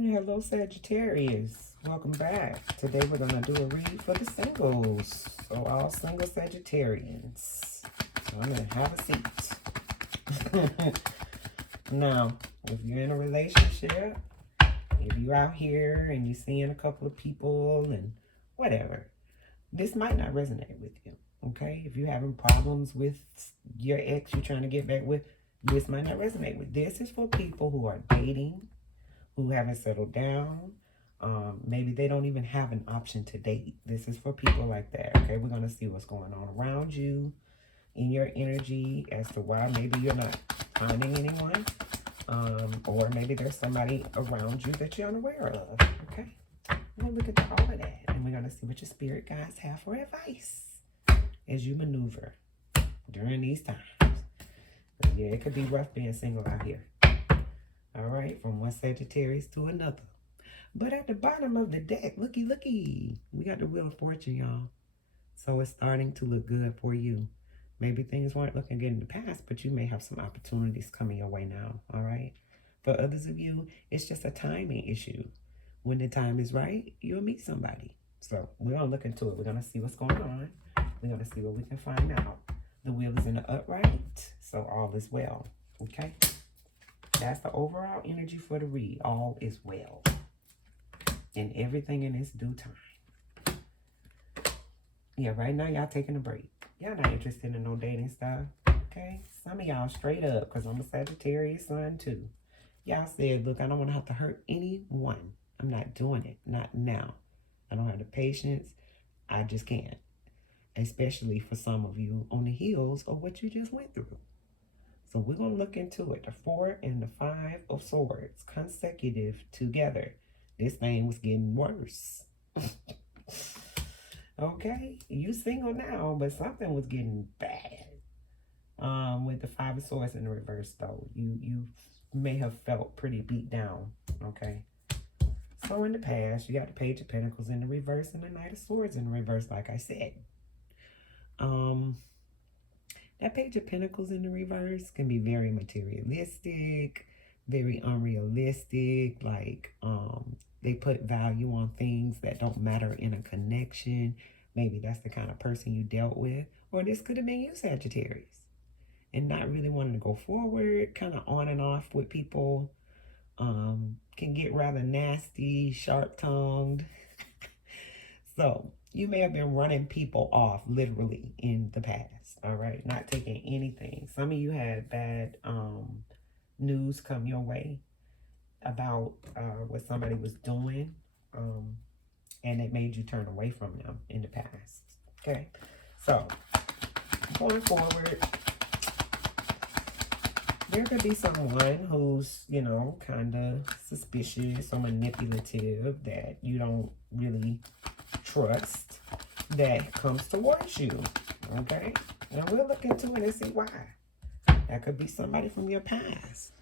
Hello, Sagittarius. Welcome back. Today we're going to do a read for the singles. So all single Sagittarians. So I'm going to have a seat. Now, if you're in a relationship, if you're out here and you're seeing a couple of people and whatever, this might not resonate with you. Okay? If you're having problems with your ex you're trying to get back with, this might not resonate with. This is for people who are dating, who haven't settled down. Maybe they don't even have an option to date. This is for people like that. Okay, we're going to see what's going on around you in your energy as to why maybe you're not finding anyone. Or maybe there's somebody around you that you're unaware of. Okay, we're going to look at all of that. And we're going to see what your spirit guides have for advice as you maneuver during these times. Yeah, it could be rough being single out here. All right, from one Sagittarius to another. But at the bottom of the deck, looky, we got the Wheel of Fortune, y'all. So it's starting to look good for you. Maybe things weren't looking good in the past, but you may have some opportunities coming your way now, all right? For others of you, it's just a timing issue. When the time is right, you'll meet somebody. So we're going to look into it. We're going to see what's going on. We're going to see what we can find out. The wheel is in the upright, so all is well, okay? That's the overall energy for the read. All is well. And everything in its due time. Yeah, right now y'all taking a break. Y'all not interested in no dating stuff. Okay? Some of y'all straight up, because I'm a Sagittarius sun too. Y'all said, look, I don't want to have to hurt anyone. I'm not doing it. Not now. I don't have the patience. I just can't. Especially for some of you on the heels of what you just went through. So we're going to look into it. The 4 and the 5 of swords consecutive together. This thing was getting worse. Okay, you single now, but something was getting bad. With the 5 of swords in the reverse, though, you may have felt pretty beat down. Okay. So in the past, you got the Page of Pentacles in the reverse and the Knight of Swords in the reverse, like I said. That Page of Pentacles in the reverse can be very materialistic, very unrealistic. Like, they put value on things that don't matter in a connection. Maybe that's the kind of person you dealt with. Or this could have been you, Sagittarius. And not really wanting to go forward, kind of on and off with people. Can get rather nasty, sharp-tongued. So, you may have been running people off, literally, in the past, all right? Not taking anything. Some of you had bad news come your way about what somebody was doing, and it made you turn away from them in the past, okay? So, going forward, there could be someone who's, you know, kind of suspicious or manipulative that you don't really trust that comes towards you, okay? And we'll look into it and see why. That could be somebody from your past.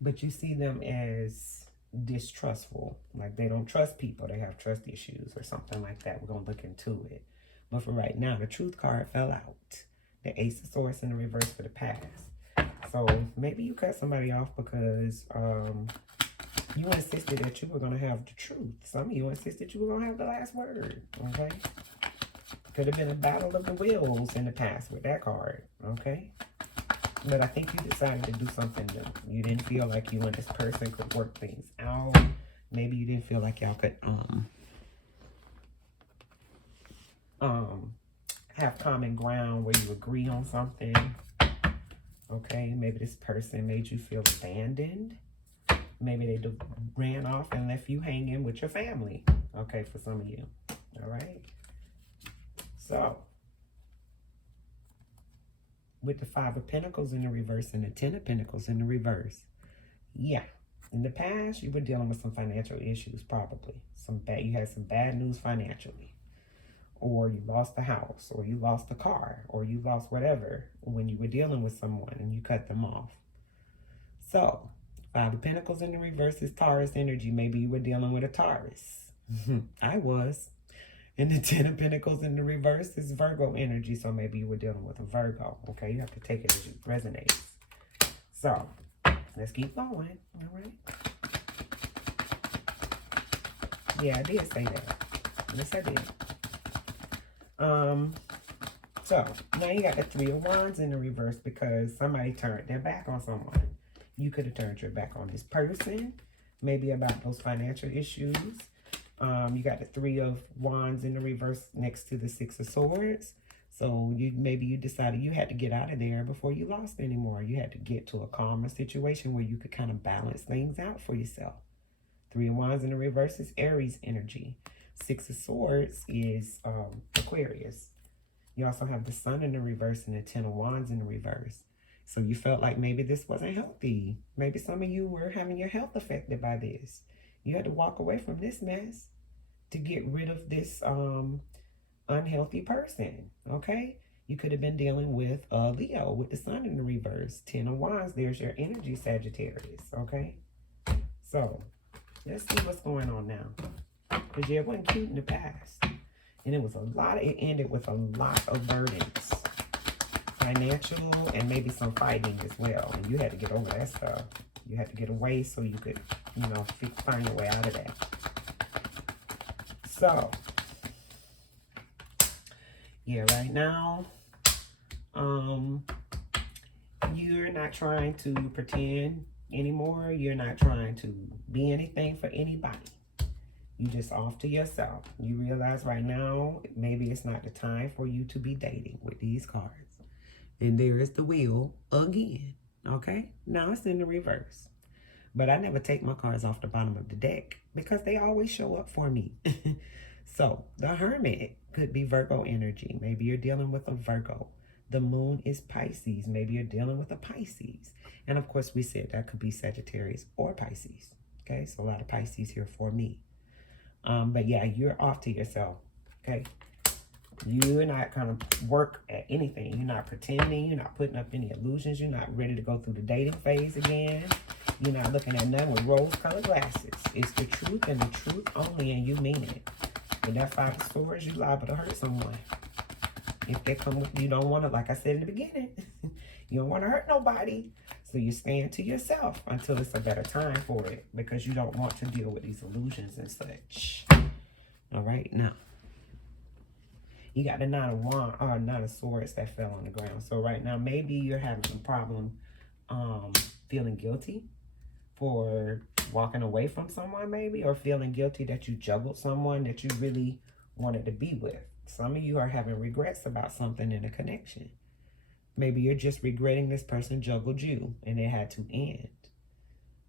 But you see them as distrustful, like they don't trust people, they have trust issues or something like that. We're going to look into it. But for right now, the Truth card fell out. The Ace of Swords in the reverse for the past. So maybe you cut somebody off because you insisted that you were going to have the truth. Some of you insisted you were going to have the last word, okay? Could have been a battle of the wills in the past with that card, okay? But I think you decided to do something new. You didn't feel like you and this person could work things out. Maybe you didn't feel like y'all could have common ground where you agree on something. Okay, maybe this person made you feel abandoned. Maybe they ran off and left you hanging with your family. Okay, for some of you. All right. So, with the 5 of Pentacles in the reverse and the 10 of Pentacles in the reverse. Yeah. In the past, you were dealing with some financial issues, probably. You had some bad news financially. Or you lost the house, or you lost the car, or you lost whatever when you were dealing with someone and you cut them off. So, 5 of Pentacles in the reverse is Taurus energy. Maybe you were dealing with a Taurus. I was. And the 10 of Pentacles in the reverse is Virgo energy. So maybe you were dealing with a Virgo. Okay, you have to take it as it resonates. So, let's keep going. All right. Yeah, I did say that. Yes, I did. So, now you got the Three of Wands in the reverse because somebody turned their back on someone. You could have turned your back on this person, maybe about those financial issues. You got the Three of Wands in the reverse next to the Six of Swords. So maybe you decided you had to get out of there before you lost anymore. You had to get to a calmer situation where you could kind of balance things out for yourself. Three of Wands in the reverse is Aries energy. Six of Swords is Aquarius. You also have the Sun in the reverse and the Ten of Wands in the reverse. So you felt like maybe this wasn't healthy. Maybe some of you were having your health affected by this. You had to walk away from this mess to get rid of this unhealthy person, okay? You could have been dealing with Leo with the Sun in the reverse. Ten of Wands, there's your energy, Sagittarius, okay? So, let's see what's going on now. Because yeah, it wasn't cute in the past. And it ended with a lot of burdens. Financial and maybe some fighting as well. And you had to get over that stuff. You had to get away so you could, find your way out of that. So, yeah, right now, you're not trying to pretend anymore. You're not trying to be anything for anybody. You just off to yourself. You realize right now, maybe it's not the time for you to be dating with these cards. And there is the wheel again, okay? Now it's in the reverse. But I never take my cards off the bottom of the deck because they always show up for me. So the Hermit could be Virgo energy. Maybe you're dealing with a Virgo. The Moon is Pisces. Maybe you're dealing with a Pisces. And of course, we said that could be Sagittarius or Pisces. Okay, so a lot of Pisces here for me. But yeah, you're off to yourself. Okay, you're not going to work at anything. You're not pretending. You're not putting up any illusions. You're not ready to go through the dating phase again. You're not looking at nothing with rose-colored glasses. It's the truth and the truth only, and you mean it. With that Five of Swords, you're liable to hurt someone. If they come with you, don't want to, like I said in the beginning, you don't want to hurt nobody. So you stand to yourself until it's a better time for it because you don't want to deal with these illusions and such. All right, now. You got the Nine of Swords that fell on the ground. So right now, maybe you're having a problem feeling guilty for walking away from someone maybe, or feeling guilty that you juggled someone that you really wanted to be with. Some of you are having regrets about something in a connection. Maybe you're just regretting this person juggled you and it had to end.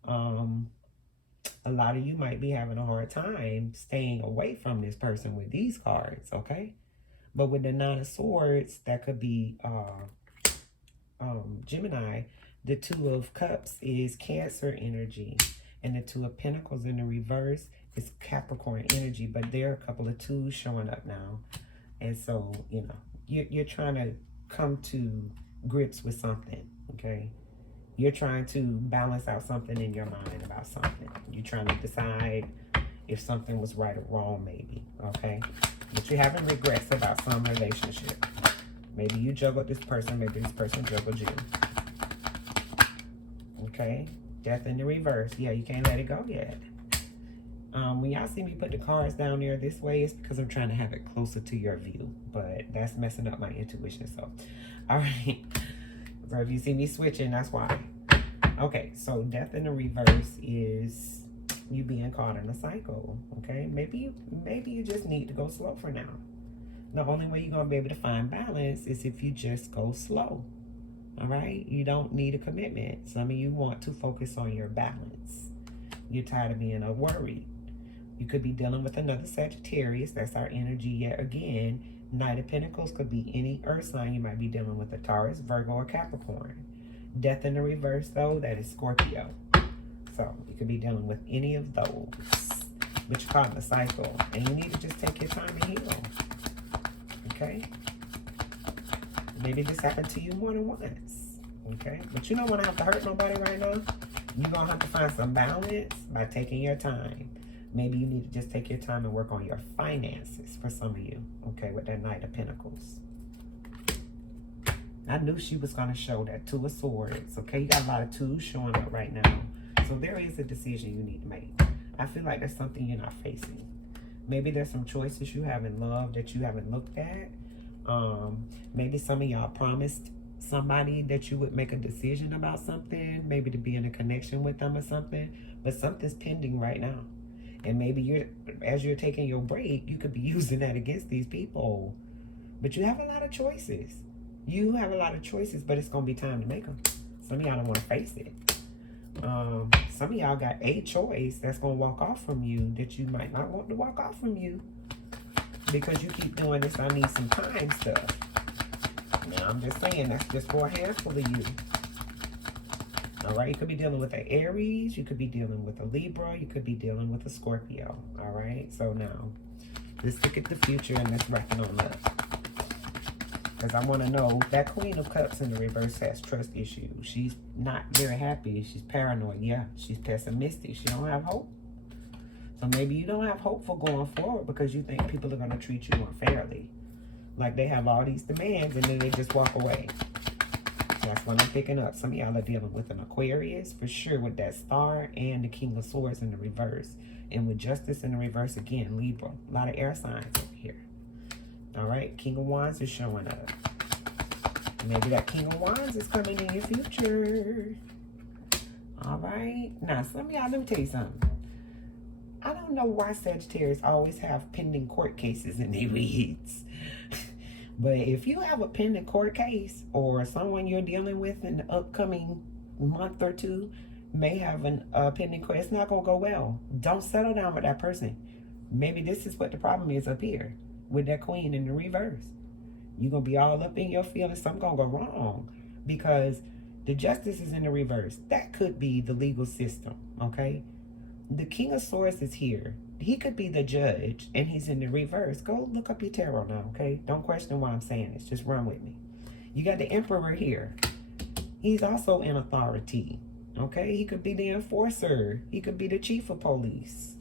A lot of you might be having a hard time staying away from this person with these cards, okay? But with the Nine of Swords, that could be Gemini. The Two of Cups is Cancer energy. And the Two of Pentacles in the reverse is Capricorn energy. But there are a couple of twos showing up now. And so, you're trying to come to grips with something, okay? You're trying to balance out something in your mind about something. You're trying to decide if something was right or wrong, maybe, okay? But you're having regrets about some relationship. Maybe you juggled this person, maybe this person juggled you. Okay? Death in the reverse. Yeah, you can't let it go yet. When y'all see me put the cards down there this way, it's because I'm trying to have it closer to your view. But that's messing up my intuition, so. All right. So if you see me switching, that's why. Okay, so death in the reverse is you being caught in a cycle, okay? Maybe you just need to go slow for now. The only way you're going to be able to find balance is if you just go slow, all right? You don't need a commitment. Some of you want to focus on your balance. You're tired of being worried. You could be dealing with another Sagittarius. That's our energy yet again. Knight of Pentacles could be any earth sign. You might be dealing with a Taurus, Virgo, or Capricorn. Death in the reverse, though, that is Scorpio. So you could be dealing with any of those. But you're caught in a cycle. And you need to just take your time and heal. Okay? Maybe this happened to you more than once. Okay? But you don't want to have to hurt nobody right now. You're going to have to find some balance by taking your time. Maybe you need to just take your time and work on your finances for some of you. Okay, with that Knight of Pentacles. I knew she was going to show that Two of Swords. Okay, you got a lot of twos showing up right now. So there is a decision you need to make. I feel like that's something you're not facing. Maybe there's some choices you have in love that you haven't looked at. Maybe some of y'all promised somebody that you would make a decision about something, maybe to be in a connection with them or something, but something's pending right now. And maybe as you're taking your break, you could be using that against these people. But you have a lot of choices. You have a lot of choices, but it's going to be time to make them. Some of y'all don't want to face it. Some of y'all got a choice that's going to walk off from you that you might not want to walk off from you because you keep doing this I need some time stuff. Now, I'm just saying, that's just for a handful of you. All right, you could be dealing with an Aries, you could be dealing with a Libra, you could be dealing with a Scorpio. All right, so now, let's look at the future and let's wrap it on up. Because I want to know, that Queen of Cups in the reverse has trust issues. She's not very happy. She's paranoid. Yeah, she's pessimistic. She don't have hope. So maybe you don't have hope for going forward because you think people are going to treat you unfairly. Like they have all these demands and then they just walk away. That's what I'm picking up. Some of y'all are dealing with an Aquarius for sure with that star and the King of Swords in the reverse. And with Justice in the reverse again, Libra. A lot of air signs over here. All right, King of Wands is showing up. Maybe that King of Wands is coming in your future. All right. Now, some of y'all, let me tell you something. I don't know why Sagittarius always have pending court cases in their reads. But if you have a pending court case or someone you're dealing with in the upcoming month or two may have a pending court, it's not going to go well. Don't settle down with that person. Maybe this is what the problem is up here with that Queen in the reverse. You're going to be all up in your feelings. Something's going to go wrong because the Justice is in the reverse. That could be the legal system, okay? The King of Swords is here. He could be the judge, and he's in the reverse. Go look up your tarot now, okay? Don't question why I'm saying this. Just run with me. You got the Emperor here. He's also in authority, okay? He could be the enforcer. He could be the chief of police.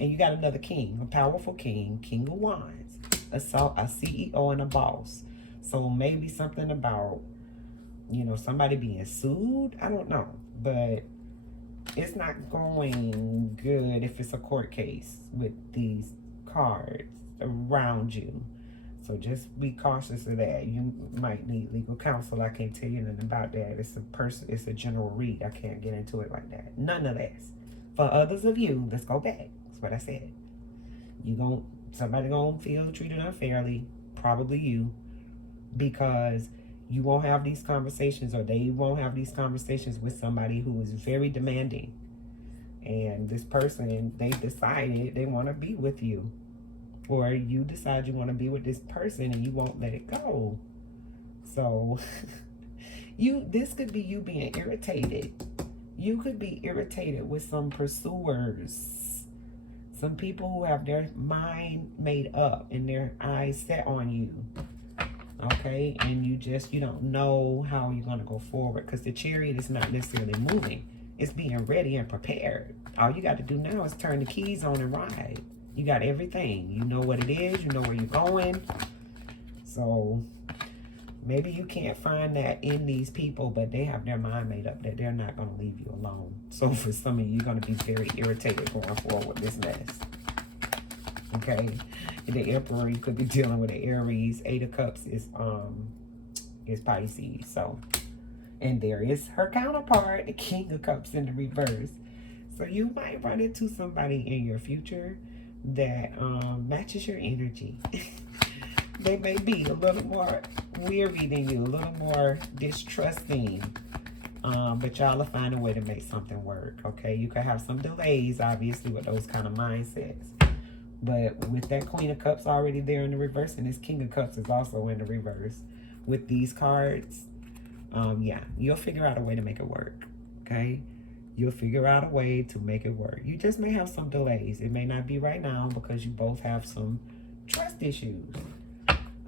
And you got another king, a powerful king, King of Wands, a CEO and a boss. So maybe something about, you know, somebody being sued. I don't know, but it's not going good if it's a court case with these cards around you. So just be cautious of that. You might need legal counsel. I can't tell you nothing about that. It's a general read. I can't get into it like that. Nonetheless, for others of you, let's go back. That's what I said. Somebody gonna feel treated unfairly, probably you, because you won't have these conversations, or they won't have these conversations with somebody who is very demanding. And this person, they decided they want to be with you. Or you decide you want to be with this person and you won't let it go. So, this could be you being irritated. You could be irritated with some pursuers. Some people who have their mind made up and their eyes set on you. Okay, and you don't know how you're going to go forward because the Chariot is not necessarily moving. It's being ready and prepared. All you got to do now is turn the keys on and ride. You got everything. You know what it is. You know where you're going. So maybe you can't find that in these people, but they have their mind made up that they're not going to leave you alone. So for some of you, you're going to be very irritated going forward with this mess. Okay, the Emperor, you could be dealing with the Aries. 8 of Cups is Pisces. So, and there is her counterpart, the King of Cups in the reverse. So you might run into somebody in your future that matches your energy. They may be a little more weary than you, a little more distrusting. But y'all will find a way to make something work. Okay, you could have some delays, obviously, with those kind of mindsets. But with that Queen of Cups already there in the reverse, and this King of Cups is also in the reverse with these cards, yeah, you'll figure out a way to make it work, okay? You'll figure out a way to make it work. You just may have some delays. It may not be right now because you both have some trust issues,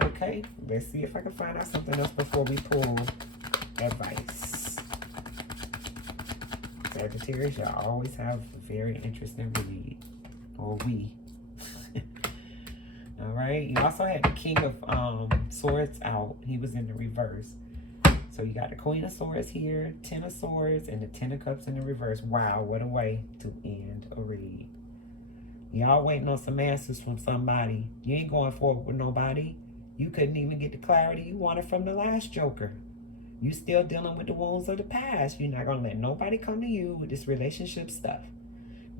okay? Let's see if I can find out something else before we pull advice. Sagittarius, y'all always have a very interesting read, or we. All right, you also had the King of Swords out. He was in the reverse. So you got the Queen of Swords here, 10 of Swords, and the 10 of Cups in the reverse. Wow, what a way to end a read. Y'all waiting on some answers from somebody. You ain't going forward with nobody. You couldn't even get the clarity you wanted from the last joker. You still dealing with the wounds of the past. You're not going to let nobody come to you with this relationship stuff.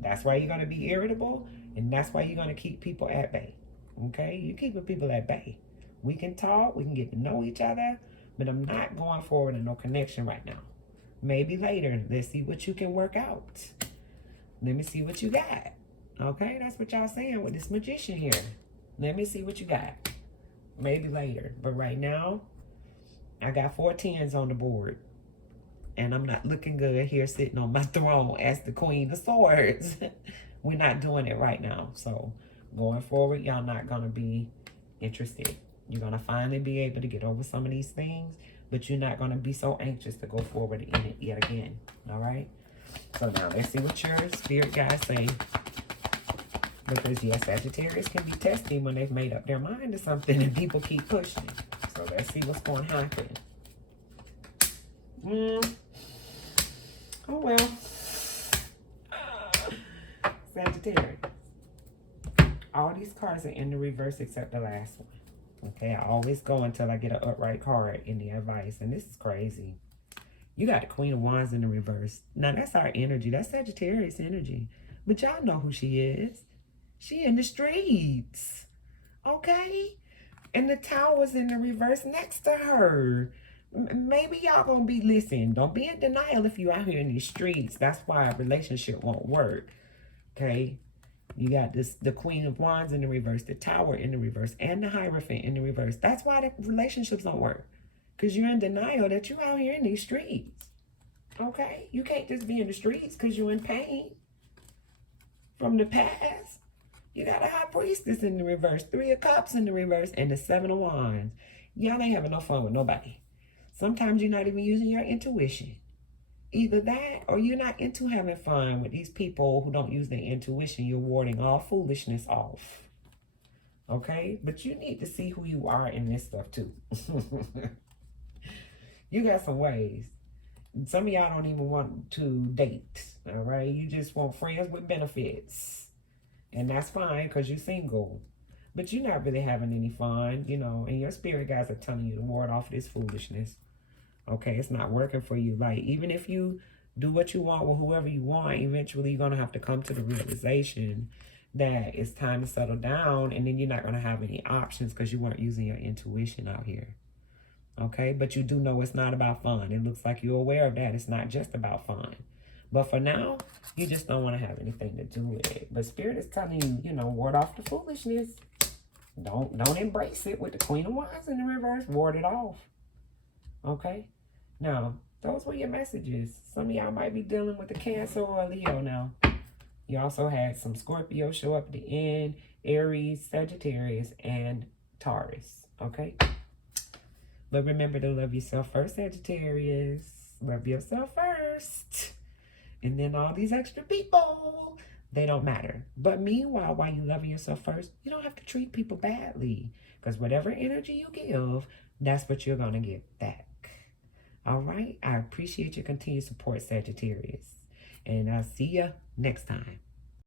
That's why you're going to be irritable, and that's why you're going to keep people at bay. Okay? You keeping people at bay. We can talk, we can get to know each other, but I'm not going forward in no connection right now. Maybe later. Let's see what you can work out. Let me see what you got. Okay? That's what y'all saying with this magician here. Let me see what you got. Maybe later. But right now, I got 4 tens on the board. And I'm not looking good here sitting on my throne as the Queen of Swords. We're not doing it right now. So going forward, y'all not going to be interested. You're going to finally be able to get over some of these things. But you're not going to be so anxious to go forward in it yet again. All right? So now let's see what your spirit guys say. Because yes, Sagittarius can be testy when they've made up their mind to something and people keep pushing. So let's see what's going to happen. Oh well. Sagittarius. All these cards are in the reverse except the last one. Okay, I always go until I get an upright card in the advice. And this is crazy. You got the Queen of Wands in the reverse. Now that's our energy. That's Sagittarius energy. But y'all know who she is. She in the streets. Okay? And the Tower's in the reverse next to her. Maybe y'all gonna be, listen, don't be in denial if you out here in these streets. That's why a relationship won't work. Okay? You got the Queen of Wands in the reverse, the Tower in the reverse, and the Hierophant in the reverse. That's why the relationships don't work. Because you're in denial that you're out here in these streets. Okay? You can't just be in the streets because you're in pain from the past. You got a High Priestess in the reverse, 3 of Cups in the reverse, and the 7 of Wands. Y'all ain't having no fun with nobody. Sometimes you're not even using your intuition. Either that or you're not into having fun with these people who don't use their intuition. You're warding all foolishness off. Okay? But you need to see who you are in this stuff too. You got some ways. Some of y'all don't even want to date. All right? You just want friends with benefits. And that's fine because you're single. But you're not really having any fun, you know, and your spirit guys are telling you to ward off this foolishness. Okay, it's not working for you. Like, even if you do what you want with whoever you want, eventually you're going to have to come to the realization that it's time to settle down, and then you're not going to have any options because you weren't using your intuition out here. Okay, but you do know it's not about fun. It looks like you're aware of that. It's not just about fun. But for now, you just don't want to have anything to do with it. But Spirit is telling you, you know, ward off the foolishness. Don't embrace it with the Queen of Wands in the reverse. Ward it off. Okay? Now, those were your messages. Some of y'all might be dealing with a Cancer or a Leo now. You also had some Scorpio show up at the end. Aries, Sagittarius, and Taurus. Okay? But remember to love yourself first, Sagittarius. Love yourself first. And then all these extra people, they don't matter. But meanwhile, while you loving yourself first, you don't have to treat people badly. Because whatever energy you give, that's what you're going to get back. All right? I appreciate your continued support, Sagittarius. And I'll see you next time.